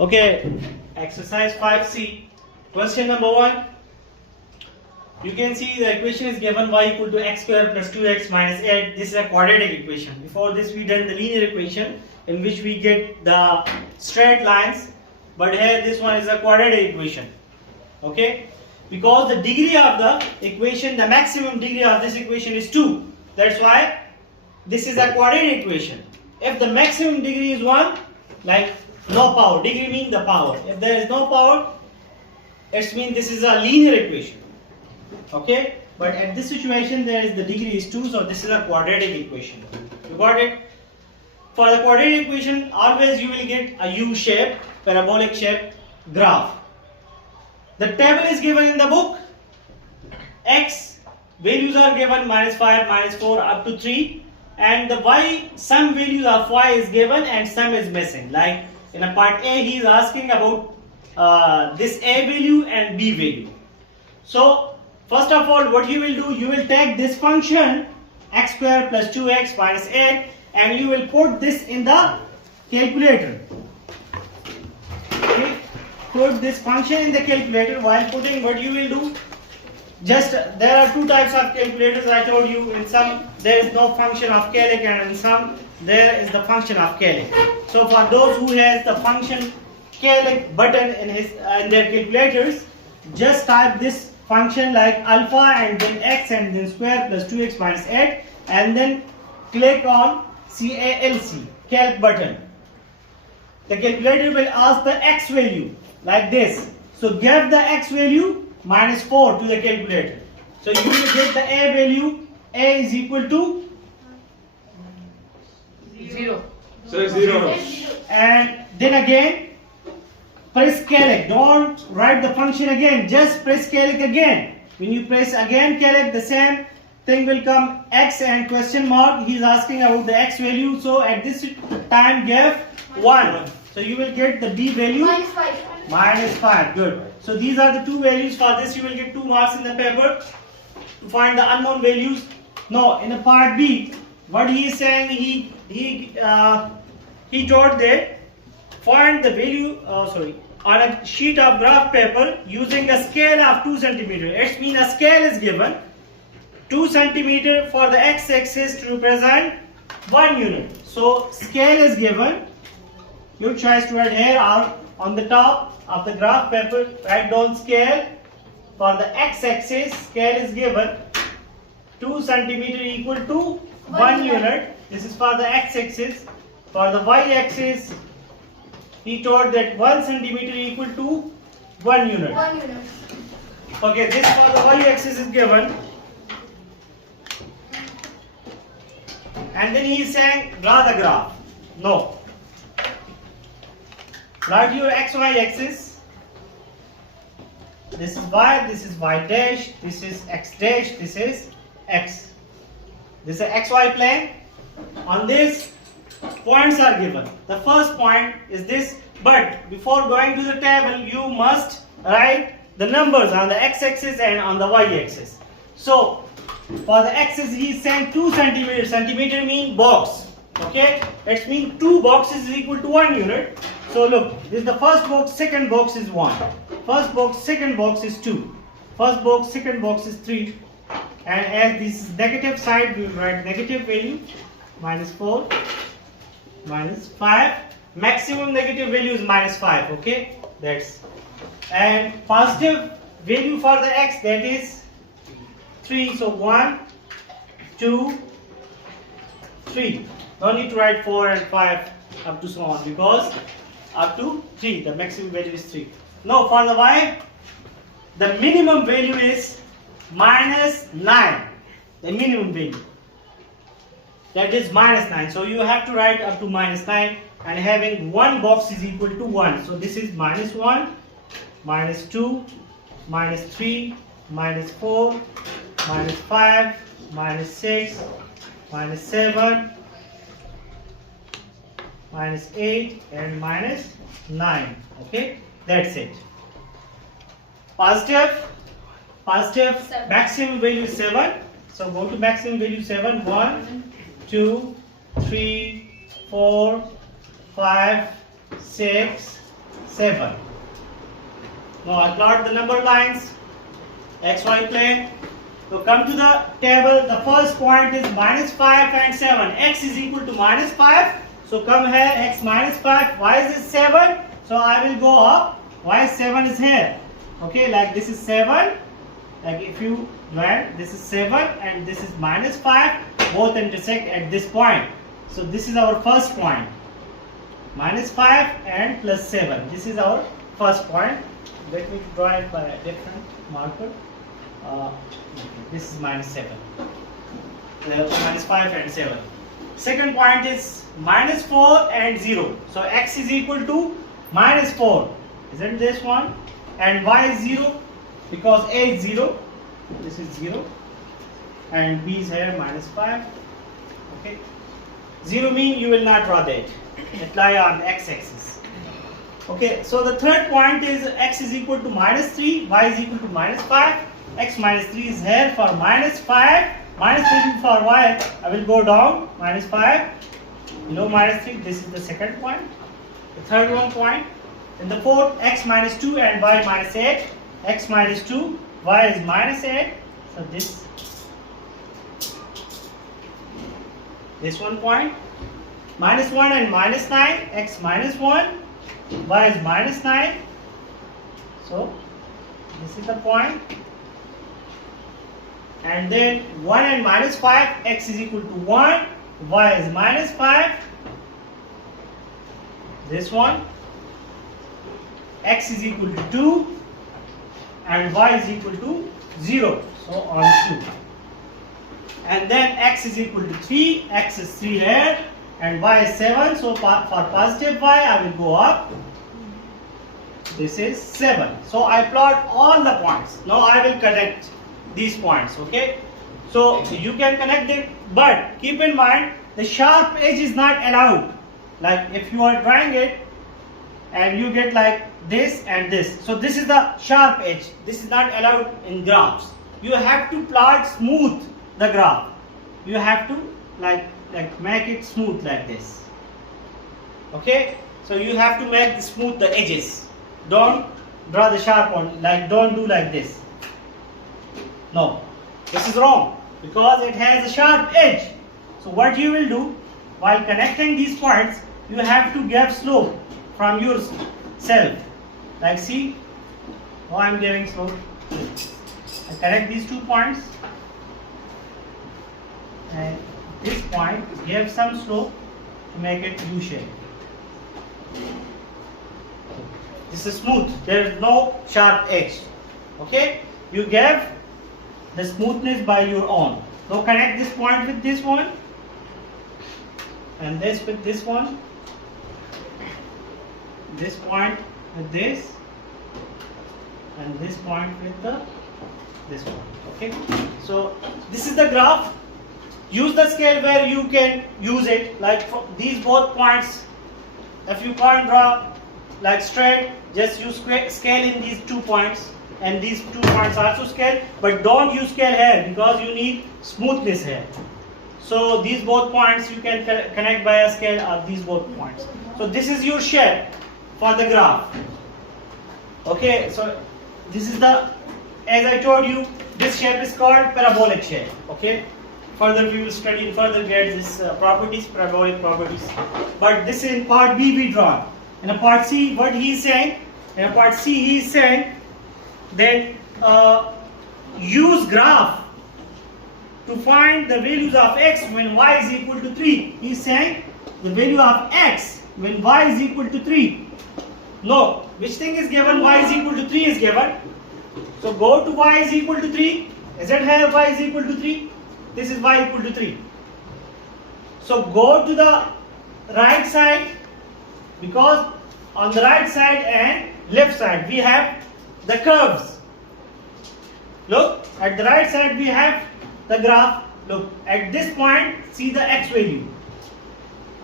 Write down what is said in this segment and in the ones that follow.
Okay, exercise 5C. Question number 1. You can see the equation is given y equal to x square plus 2x minus 8. This is a quadratic equation. Before this we done the linear equation in which we get the straight lines, but here this one is a quadratic equation. Okay, because the degree of the equation, the maximum degree of this equation is 2. That's why this is a quadratic equation. If the maximum degree is 1, like no power, degree means the power. If there is no power, it means this is a linear equation. Okay, but at this situation there is the degree is 2, so this is a quadratic equation. You got it? For the quadratic equation, always you will get a U shape, parabolic shape graph. The table is given in the book. X values are given -5, -4 up to 3, and the y some values of y is given and some is missing. Like in a part A, he is asking about this A value and B value. So first of all, what you will do, you will take this function x square plus 2x minus 8 and you will put this in the calculator. Okay. Put this function in the calculator. While putting, what you will do, just there are two types of calculators I told you. In some there is no function of Cayley, and in some there is the function of Cayley. So for those who has the function Cayley button in their calculators, just type this function like alpha and then x and then square plus 2x minus 8 and then click on CALC, calc button. The calculator will ask the x value like this. So give the x value -4 to the calculator. So you will get the A value. A is equal to 0. So 0. And then again press calc. Don't write the function again, just press calc again. When you press again calc, the same thing will come, x and question mark. He is asking about the x value, so at this time give 1. So you will get the B value -5. Good. So these are the two values. For this you will get 2 marks in the paper. To find the unknown values. No, in the part B, what he is saying, he told that find the value on a sheet of graph paper using a scale of 2 cm. It means a scale is given 2 cm for the x-axis to represent 1 unit. So scale is given. Your choice to write here or on the top of the graph paper, write down scale. For the x-axis, scale is given 2 cm equal to 1 unit. This is for the x-axis. For the y-axis, he told that 1 centimeter equal to 1 unit. 1 unit. Okay, this for the y-axis is given. And then he is saying, draw the graph. No. Write your x-y axis. This is y, this is y dash, this is x dash, this is x. This is xy plane. On this, points are given. The first point is this, but before going to the table you must write the numbers on the x-axis and on the y-axis. So for the axis he is saying 2 centimeter. Centimeter means box. Okay, it means 2 boxes is equal to 1 unit. So look, this is the first box, second box is 1. First box, second box is 2. First box, second box is 3. And as this is negative side, we will write negative value -4 -5. Maximum negative value is -5. Okay, that's, and positive value for the x, that is 3. So 1 2 3. No need to write 4 and 5 up to so on, because up to 3 the maximum value is 3. No, for the y the minimum value is -9. The minimum value, that is -9. So you have to write up to -9, and having one box is equal to 1. So this is -1, -2, -3, -4, -5, -6, -7, -8 and -9. Okay, that's it. Positive maximum value is 7. So go to maximum value 7. 1 2 3 4 5 6 7. Now I plot the number lines, xy plane. So come to the table, the first point is minus 5 and 7. X is equal to minus 5. So come here, x minus 5, y is 7. So I will go up, y 7 is here. Okay, like this is 7. Like if you join, this is 7 and this is minus 5. Both intersect at this point. So this is our first point. Minus 5 and plus 7. This is our first point. Let me draw it by a different marker. This is minus 7. Minus 5 and 7. Second point is minus 4 and 0. So x is equal to minus 4. Isn't this one? And y is 0 because a is 0. This is 0. And b is here minus 5. Okay. 0 mean you will not draw that. It lie on the x-axis. Okay, so the third point is x is equal to minus 3, y is equal to minus 5. X minus 3 is here for minus 5. Minus 3 for y, I will go down. Minus 5. Below minus 3, this is the second point. The third one point. And the fourth, x minus 2 and y minus 8. X minus 2, y is minus 8. So this one point. Minus 1 and minus 9. X minus 1. Y is minus 9. So this is the point. And then 1 and minus 5. X is equal to 1. Y is minus 5. This one. X is equal to 2. And y is equal to 0. So on 2. And then x is equal to 3. X is 3 here. And y is 7. So for positive y, I will go up. This is 7. So I plot all the points. Now I will connect these points. Okay. So you can connect them. But keep in mind, the sharp edge is not allowed. Like if you are drawing it and you get like this and this. So this is the sharp edge. This is not allowed in graphs. You have to plot smooth the graph. You have to like make it smooth like this. Okay. So you have to make smooth the edges. Don't draw the sharp one. Like don't do like this. No. This is wrong because it has a sharp edge. So what you will do while connecting these points, you have to give slope from yourself. Like see, how I am giving slope. I connect these 2 points and this point give some slope to make it U shape. This is smooth. There is no sharp edge. Okay, you give the smoothness by your own. So connect this point with this one and this with this one, this point with this and this point with this one. Okay, so this is the graph. Use the scale where you can use it, like these both points. If you can't draw like straight, just use scale in these 2 points. And these 2 points also scale, but don't use scale here because you need smoothness here. So these both points you can connect by a scale of these both points. So this is your shape for the graph. Okay, so this is the, as I told you, this shape is called parabolic shape. Okay, further we will study in further grades this properties, parabolic properties. But this in part B we draw. In a part C, what he is saying, in a part C he is saying, then use graph to find the values of x when y is equal to 3. He is saying the value of x when y is equal to 3. No, which thing is given? Y is equal to 3 is given. So go to y is equal to 3. Is it here y is equal to 3? This is y equal to 3. So go to the right side because on the right side and left side we have the curves. Look, at the right side we have the graph. Look, at this point, see the x value.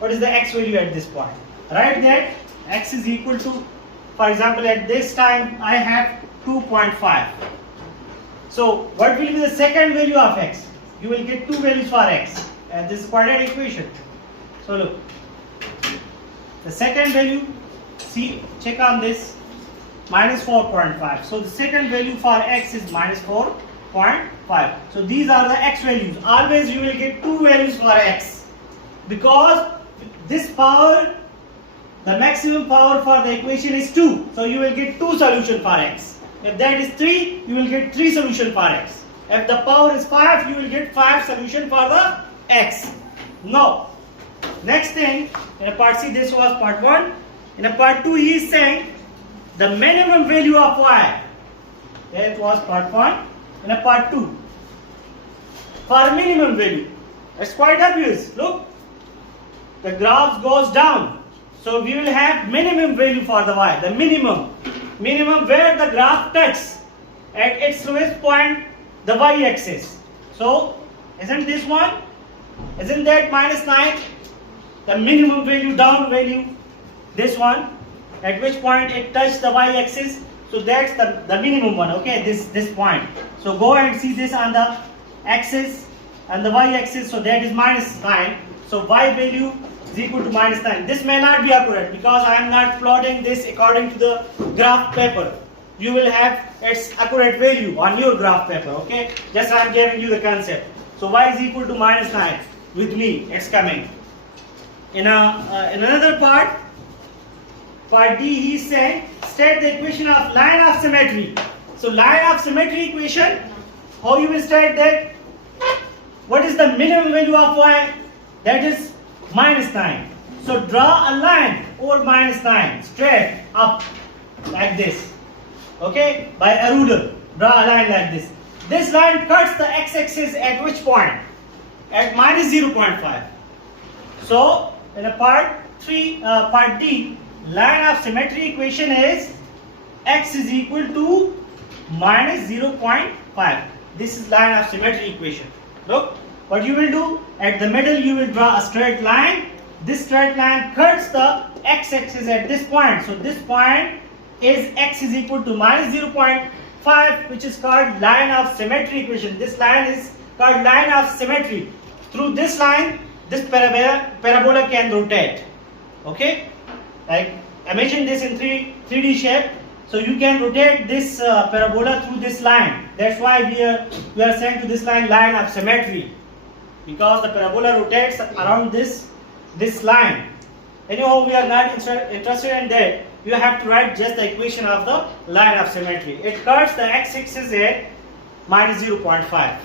What is the x value at this point? Write that x is equal to, for example, at this time I have 2.5. So what will be the second value of x? You will get 2 values for x. And this is quadratic equation. So look, the second value See, check on this. Minus 4.5. So the second value for x is minus 4.5. So these are the x values. Always you will get two values for x, because this power, the maximum power for the equation is 2. So you will get two solutions for x. If that is 3, you will get 3 solutions for x. If the power is 5, you will get 5 solutions for the x. Now, next thing, in a part C, this was part 1. In a part 2, he is saying the minimum value of y. That was part 1. In a part 2, for minimum value, it's quite obvious. Look, the graph goes down. So we will have minimum value for the y. The minimum where the graph touches at its lowest point the y-axis. So isn't this one? Isn't that minus 9? The minimum value, down value, this one, at which point it touches the y-axis. So that's the minimum one, okay, this point. So go and see this on the axis and the y-axis, so that is minus 9. So y value is equal to minus 9. This may not be accurate because I am not plotting this according to the graph paper. You will have its accurate value on your graph paper, okay? Just I am giving you the concept. So y is equal to minus 9. With me, it's coming. In another part D, he is saying, state the equation of line of symmetry. So line of symmetry equation, how you will state that? What is the minimum value of y? That is minus 9. So draw a line over minus 9, straight up, like this. Okay, by a ruler, draw a line like this. This line cuts the x-axis at which point? At minus 0.5. So in a part D, line of symmetry equation is x is equal to minus 0.5. This is line of symmetry equation. Look, what you will do, at the middle you will draw a straight line. This straight line cuts the x-axis at this point. So this point is x is equal to minus 0.5, which is called line of symmetry equation. This line is called line of symmetry. Through this line, this parabola can rotate. Okay, like imagine this in 3D shape. So you can rotate this parabola through this line. That's why we are saying to this line of symmetry, because the parabola rotates around this line. Anyhow, we are not interested in that. You have to write just the equation of the line of symmetry. It cuts the x-axis at minus 0.5.